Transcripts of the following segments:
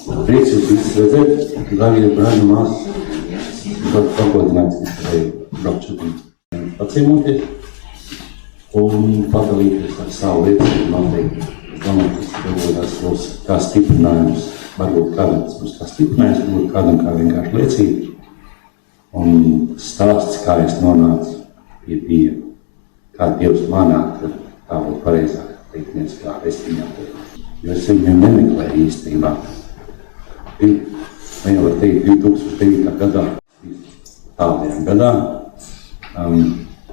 Prieks jūs visus redzēt, dārgie brāļi māsas, pagodināts, ka varēju braukt šodien paciemoties un padalīties ar savu liecību. Noteikti, es domāju, ka tas būs kā stiprinājums, varbūt kādam tas būs kā stiprinājums, varbūt kādam kā vienkārši liecība. Un stāsts, kā es nonācu pie Dieva, kā Dievs manā, kā būtu pareizāk teikt, kā es viņam teikt. Jo es viņu nemeklēju īstenībā. Viņa var teikt 2009. gadā, tālajā gadā,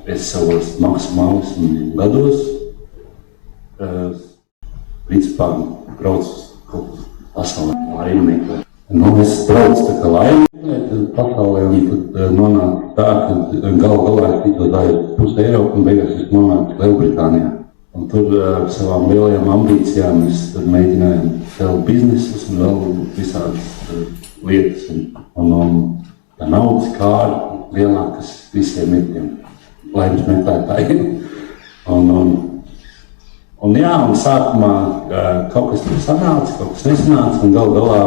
es savos maksimālos gados principā braucu kaut kur pasaulē laimi meklēt. Es braucu tā kā laimi meklēt pasaulē un tad nonāku tā, ka galā es izvadāju pusi Eiropu un beigās es nonāku Lielbritānijā. Un tur savām lielajām ambīcijām es tur mēģināju celt biznesus un vēl visādas lietas. Un tā naudas kāra lielākas visiem ir tiem laimes meklētājiem. Un sākumā kaut kas tur sanāca, kaut kas nesanāca, un galā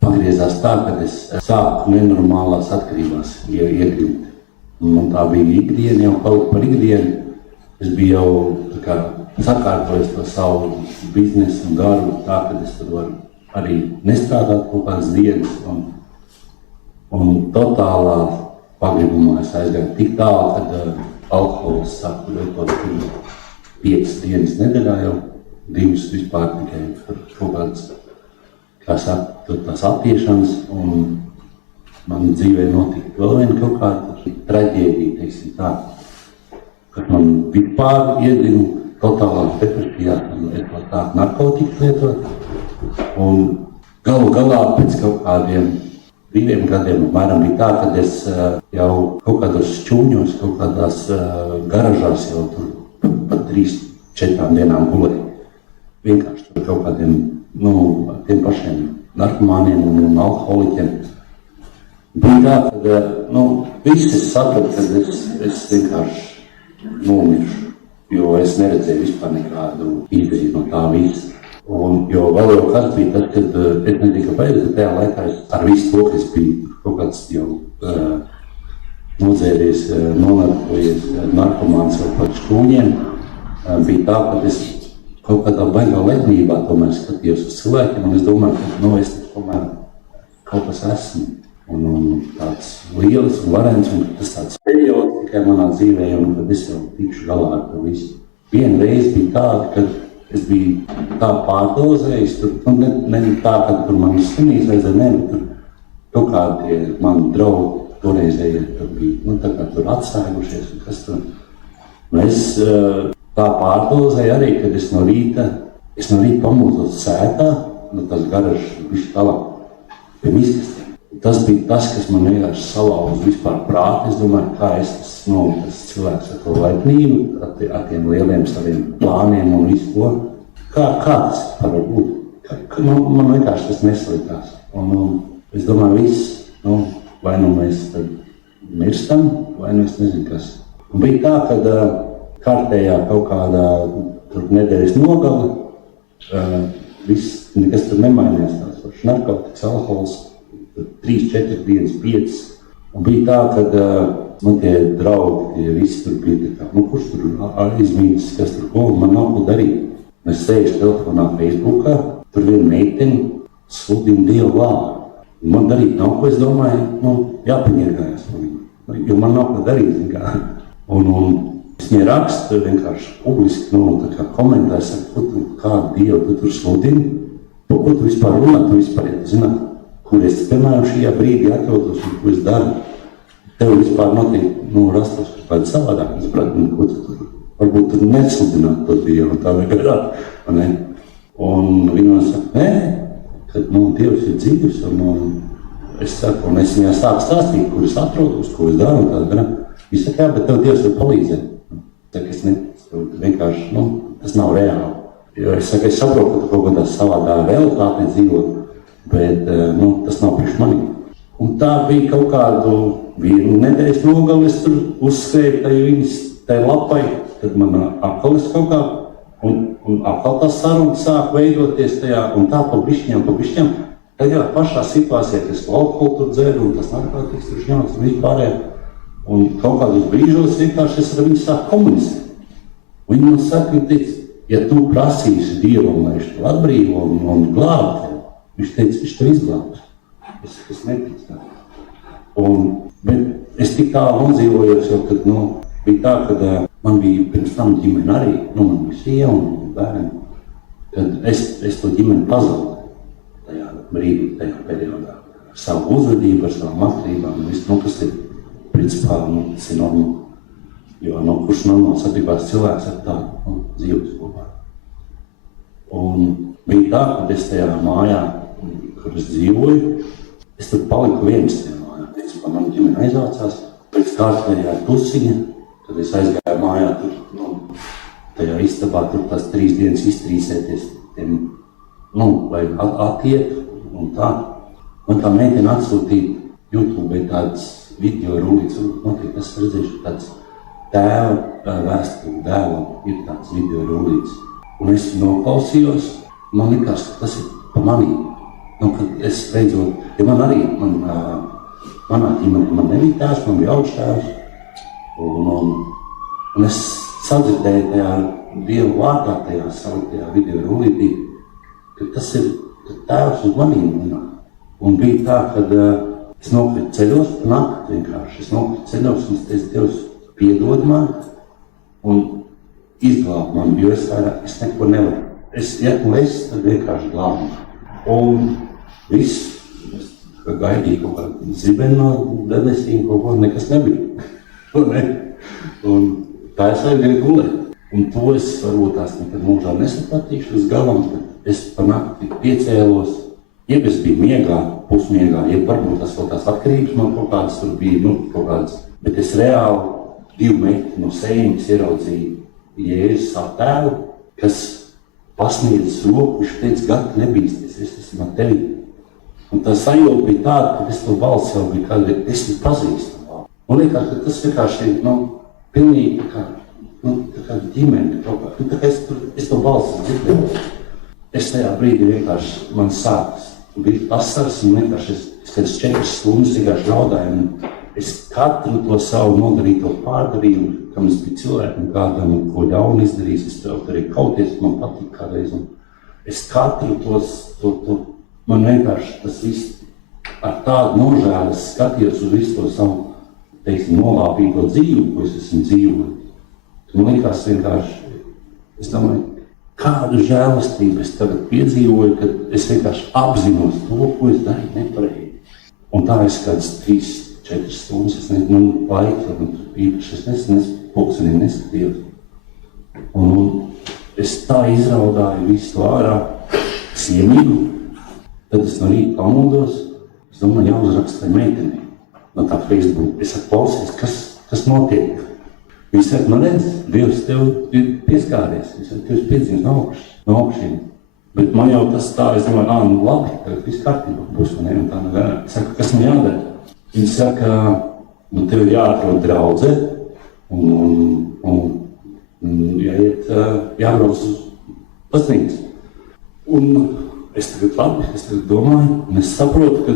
pagriezās tā, ka es sāku nenormālās atkarībās iegrimt. Un tā bija ikdiena, jau kaut par ikdienu. Es biju jau tā kā sakārtojis to savu biznesu un darbu, tā, ka es tur varu arī nestrādāt kaut kādas dienas. Un totālā pagribumā es aizgāju tik tālu, kad alkohols sāku lietot 5 dienas nedēļā jau, 2 vispār tikai kaut kādas, kā saka, tās attiešanas. Un man dzīvē notika vēl viena kaut kāda traģēdija, teiksim tā, kad man vispār iedinu totālās depresijās, un es vēl tādu narkotiku lietot. Un galā pēc kaut kādiem 2 gadiem apmēram bija tā, kad es jau kaut kādos šķūņos, kaut kādās garažās jau tur pat 3-4 dienām gulēju. Vienkārši tur kaut kādiem, tiem pašiem narkomāniem un alkoholiķiem. Bija tā, kad visi saprata, kad es vienkārši nomiršu, jo es neredzēju vispār nekādu izdarīt no tā visa. Jo vēl jau kas bija tas, kad es nezinu, kāpēc, bet tajā laikā ar visu to, ka es biju kaut kāds jau nozēries, nonarkojies, narkomāns vai pat šķūņiem, bija tā, ka es kaut kādā baigā lepnībā tomēr skatījos uz cilvēkiem, un es domāju, ka es tomēr kaut kas esmu. Un tāds liels un varens, un tas tāds periods tikai manā dzīvē, un tad es jau tikšu galā ar to visu. Viena reize bija tāda, kad es biju tā pārdozējis, tur ne tā, ka tur man slimīs vajadzēja, bet tur kaut kādi mani draugi toreizēji tur bija, tā kā tur atsēgušies, un kas tur. Un es tā pārdozēju arī, kad es no rīta pamūtos sētā, no tās garažas bišķi tālāk pie izkastiem. Tas bija tas, kas man vienkārši salauza vispār prāti. Es domāju, kā tas cilvēks ar to laipnību, ar tiem lieliem saviem plāniem un visu to. Kā tas var būt? Man vienkārši tas neslikās. Un es domāju, vai mēs tad mirstam, vai es nezinu kas. Un bija tā, kad kārtējā kaut kādā nedēļas nogala, nekas tur nemainījās, tās narkotikas, alkohols, 3-4 dienas, 5. Un bija tā, kad man tie draugi, tie visi tur bija tā kā, kurš tur izmītis, kas tur ko, man nav ko darīt. Es sēžu telefonā Facebookā, tur viena meiteni sludina Dievu vārdu. Man darīt nav ko, es domāju, jāpaņirgājas par viņu, jo man nav ko darīt. Un es viņai rakstu vienkārši publiski, tā kā komentēju, saku, kādu Dievu tu tur sludini, ko tu vispār runā, tu vispār, zināt, kur es, piemēram, šajā brīdī atrodos un ko es daru. Tev vispār notiek, rastos kaut kāda savādāk. Es sapratu, ko tu tur, varbūt tur nesludināt to Dievu un tā vienkārši. Un viņi man saka, kad, Dievs ir dzīvs, un es saku, un es viņā sāku stāstīt, kur es atrodos, ko es daru un tāda. Viņi saka, bet tev Dievs var palīdzēt. Tā, es neticu, vienkārši, tas nav reāli. Jo es saku, es saprotu, ka tu kaut kādā savādā realitātē dzīvo. Bet tas nav priekš manī. Un tā bija kaut kādu 1 nedēļas nogali, es tur uzskrēju tai lapai, kad man atkal es kaut kā, un atkal tā saruna sāk veidoties tajā, un tā pa bišķiņām, Tajā pašā situācijā, kas alkoholu tur dzer un tas narkotikas tur šņauks un vispārējā. Un kaut kādos brīžos vienkārši es ar viņu sāku komunicēt. Viņi man saka, ja tu prasīsi Dievam, lai viņš tev atbrīvo un glāb tev, viņš teica, viņš tev izglābs. Es neticu tā. Bet es tik tālu nodzīvojos, jo, kad, bija tā, kad man bija pirms tam ģimene arī, man bija sieva un bērni, kad es to ģimeni pazaudēju tajā brīdī, tajā periodā. Ar savu uzvedību, ar savām atkarībām, visu, kas ir, principā, tas ir normāli. Jo, kurš normāls attiekās cilvēks ar tādu dzīves kopā. Un bija tā, kad es tajā mājā, kur es dzīvoju, es tur paliku viens tajā mājā. Principā, man ģimene aizvācās, pēc kārtējā tusiņa, kad es aizgāju mājā tur, tajā istabā, tur tās 3 dienas iztrīsēties, lai atiet un tā. Man tā meitene atsūtīja YouTube tāds video rulīts, notiek, es redzēšu tāds tēva vēstuli dēlam, ir tāds video rulīts. Un es noklausījos, man likās, ka tas ir pa manī. Kad es beidzot, ja man arī, manā ģimenē man nebija tēvs, man bija augšķēvs. Un es sadzirdēju tajā Dievu vārdā, tajā saliktajā video rulītī, ka tas ir tēvs uz manīm runā. Un bija tā, kad es nokritu ceļos pa nakti vienkārši. Es nokritu ceļos un es teicu, Dievs, piedod man un izglāb man, jo es neko nevaru. Ja tu esi, tad vienkārši glāb man. Un viss, es gaidīju kaut kādu zibeni no debesīm, kaut ko, nekas nebija. Un tā es aizgāju gulēt. Un to es varbūt tās nekad mūžā nesapratīšu līdz galam, kad es pa nakti piecēlos, jeb es biju miegā, pusmiegā, jeb varbūt tas vēl tās atkarības man kaut kādas tur bija, kaut kādas. Bet es reāli 2 metri no sejums ieraudzīju Jēzus attēlu, kas pasniedzis roku, viņš teica, Gati, nebīsties, es esmu ar tevi. Un tā sajūta bija tāda, ka es to balsi jau biju kādā, es viņu pazīstu. Un liekas, ka tas vienkārši ir, pilnīgi tā kā ģimene kaut kā. Tā kā es to balsi dzirdēju. Es tajā brīdī vienkārši, man sākas, bija asaras un vienkārši es 4 stundas vienkārši raudāju. Es katru to savu nodarīto pārdarījumu, kam es biju cilvēkam kādam, ko ļaunu izdarījis, es tev arī kauties, man patīk kādreiz. Es katru man vienkārši tas viss ar tādu nožēlu skatījos uz visu to savu, nolāpīgo dzīvi, ko es esmu dzīvojis. Man liekas vienkārši, es domāju, kādu žēlastību es tagad piedzīvoju, kad es vienkārši apzinos to, ko es darīju nepareizi. Un tā es kādas 3-4 stundas, es nezinu, laiku, īpaši es pulkstenī neskatījos. Un es tā izraudāju visu ārā, siemīgu. Tad es no rīta pamodos, es domāju, jāuzraksta meitenei no tā Facebook. Es saku, klausies, kas notiek? Viņi saka, redz, Dievs tev ir pieskāries, viņš saka, tev ir piedzīvs no augšiem. Bet man jau tas tā, es domāju, labi, tagad viss kārtībā būs, un tā nevarētu. Es saku, kas man jādara? Viņi saka, tev ir jāatrod draudze, un jābrauc uz baznīcu. Un es tagad domāju, un es saprotu, ka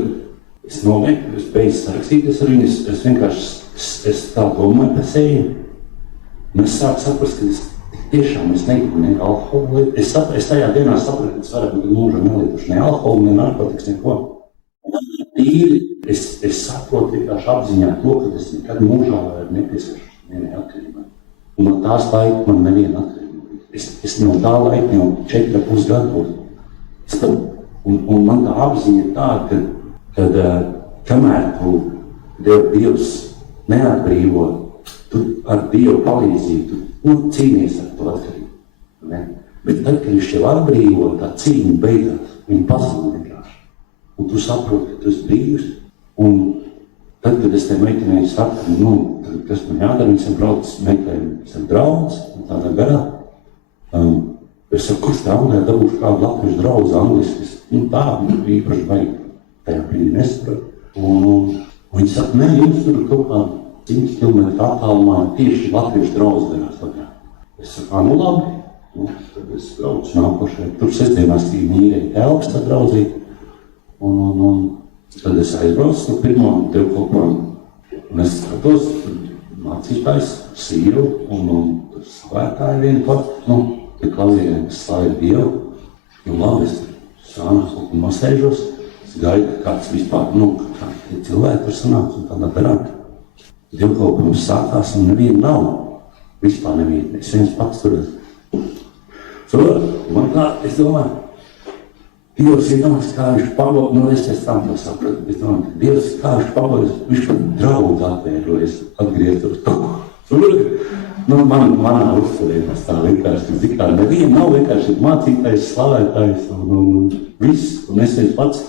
es nometu, es beidzu sarakstīties ar viņu, es vienkārši tā domāju par sevi. Un es sāku saprast, ka tiešām es negribu ne alkoholu. Es tajā dienā sapratu, ka es varētu mūžam nelietuši ne alkoholu, ne narkotikas, neko. Tīri es saprotu vienkārši apziņā to, ka es nekad mūžā vairs nepieskaršu vienai atkarībai. Un no tās laika man neviena atkarība. Es no tā laika jau 4,5 gadu. Un man tā apziņa ir tāda, kad kamēr Dievs neatbrīvo, tu ar Dievu palīdzību, tu cīnies ar to atkarību. Ne? Bet tad, kad viņš jau atbrīvo, tā cīņa beigās, viņa pazūd vienkārši. Un tu saproti, ka tu esi brīvs. Un tad, kad es te meitenei saku, tad, kas man jādara, viņas brauc meklējumi ar draudz, un tādā garā. Es saku, kurš tā Anglijā dabūšu kādu latviešu draudzi angliski? Tā, īpaši baigi tajā brīdī nesapratu. Un viņi saka, nē, jums tur kaut kā 100 km attālumā tieši latviešu draudz garās. Es saku, labi. Tad es braucu nākošajā. Tur sestdienās mīrēja telpas tā draudzīt. Un tad es aizbraucu no pirmo dievkalpojumu. Un es skatos, mācītājs, sīru, un tur slavētāji vieni pat, tie klavieri, es slavēju Dievu. Jo labi, es sānās kaut kur nosēžos, es gaidu, kāds vispār, kādi cilvēki tur sanāks un tādā darāk. Dievkalpojums sākās un neviena nav. Vispār neviena. Es viens pats tur esmu. Man kā, es domāju, Dievs ir domājis, kā viņš pabauda, es pēc tam to sapratu. Es domāju, Dievs kā viņš pabauda, viņš pat draudu atvēru, es atgriezu uz to. Manā uzturējumās tā vienkārši, kā neviena nav vienkārši mācītājs, slavētājs un viss, un es viens pats.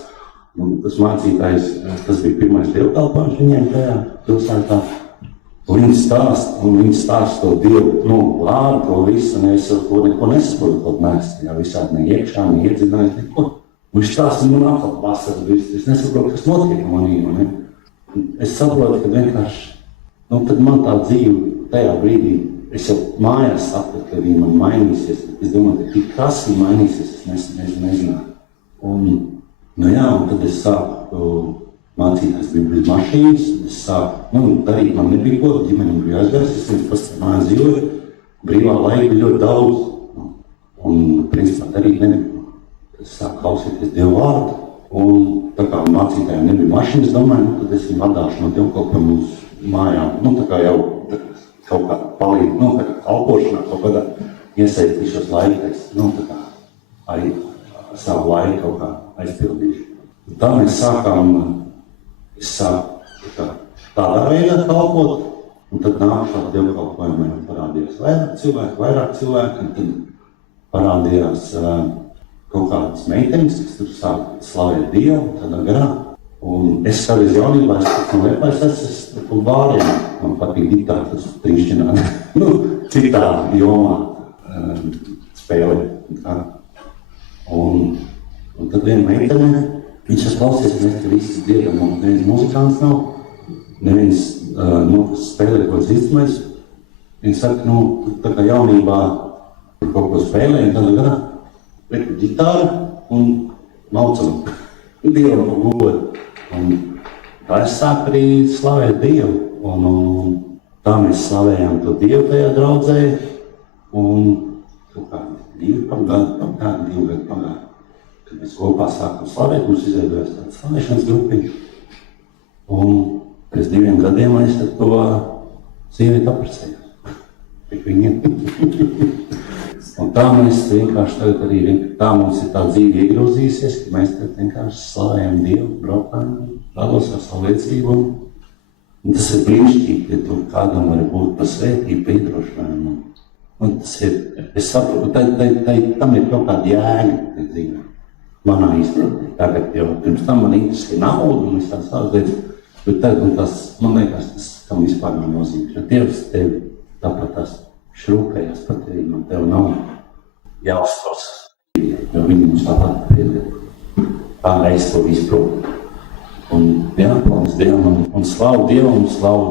Un tas mācītājs, tas bija pirmais dievkalpojums viņiem tajā pilsētā. Viņi stāsta to Dievu, vārdu, to visu, un es to neko nesaprotu, kaut mēst, visādi ne iekšā, ne iedzinājis, neko. Viņš stāsta man atkal vasaras visu, es nesaprotu, kas notiek manī, Es saprotu, ka vienkārši, tad man tā dzīve tajā brīdī, es jau mājās sapratu, ka viņa man mainīsies, es domāju, ka tik krasī mainīsies, es nezināju. Un tad es sāku mācīties bija bez mašīnas, es sāku, darīt man nebija ko, ģimeņam bija aizgājis, es viens pats mājās dzīvoju, brīvā laika ļoti daudz, un principā darīt nebija. Es sāku klausīties Dievu vārdu, un tā kā mācītājiem nebija mašīnas, domāju, tad es viņu vadāšu no dievkalpojumu uz mājām, tā kā jau kaut kā palīdz, tā kā kalpošanā kaut kādā iesaistīšos laikais, tā kā arī savu laiku kaut kā aizpildīšu. Tā mēs sākām, es sāku tādā veidā kalpot, un tad nākamā dievkalpojumā parādījās vairāk cilvēki, un tad parādījās kaut kādas meitenes, kas tur sāk slavēt Dievu, tādā garā. Un es kādreiz jaunībā, no Liepājas esmu tur bāriem, man patīk gitāri, tas trīšķināt, citā jomā spēlē. Un tad viena meitene, viņš klausies, mēs te visi dziedam, un neviens muzikants nav, neviens spēlē kaut kāds instruments. Viņi saka, tā kā jaunībā kaut ko spēlējam, tādā garā, liek ģitāru un maucam Dievu par godu. Un tā es sāku arī slavēt Dievu, un tā mēs slavējām to Dievu tajā draudzē, un kaut kādi 2 gadi pagāja. Kad mēs kopā sākam slavēt, mums izveidojās tāda slavēšanas grupiņa. Un pēc 2 gadiem es tad to sievieti apprecējos. Tik viņiem. Un tā mēs vienkārši tagad arī, tā mums ir tā dzīve iegrozījusies, ka mēs tagad vienkārši slavējam Dievu, braukājam, dalos ar savu liecību. Un tas ir brīnišķīgi, ka tur kādam var būt par svētību, piedrošinājumu. Un tas ir, es saprotu, tam ir kaut kāda jēga dzīvē. Manā izpratnē. Tagad jau pirms tam man interesē nauda un viss tās lietas, bet tagad man liekas, tas tam vispār nav nozīmē. Jo Dievs tevi tāpat tās šrūpējās par tevi, man tev nav jāuzstos, jo viņi mums tāpat piedod. Tā es to izprotu. Un paldies Dievam un slavu Dievam, slavu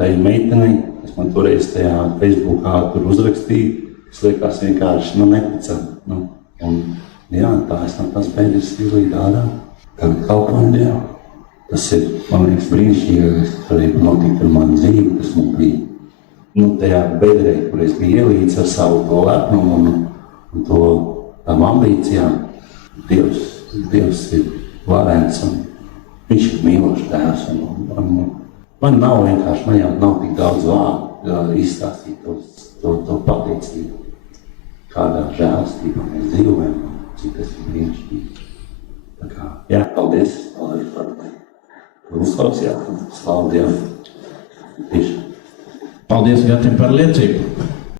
tai meitenei, kas man toreiz tajā Facebookā tur uzrakstīja, kas liekas vienkārši, neticami. Un tā es no tās beidzas stilīja ārā, tagad kalpojam Dievu. Tas ir, man liekas, brīnišķīgākais, kas varēja notikt ar manu dzīvi, kas man bija. Tajā bedrē, kur es biju ielīdz ar savu to lepnumu un to tām ambīcijām, Dievs ir varens un viņš ir mīlošs tēvs. Man nav vienkārši, man jau nav tik daudz vārdu izstāstīt to pateicību, kādā žēlstībā mēs dzīvojam, cik tas ir brīnišķīgi. Tā kā, paldies par uzklausījāt un slavu Dievu. Paldies Gatim par liecību.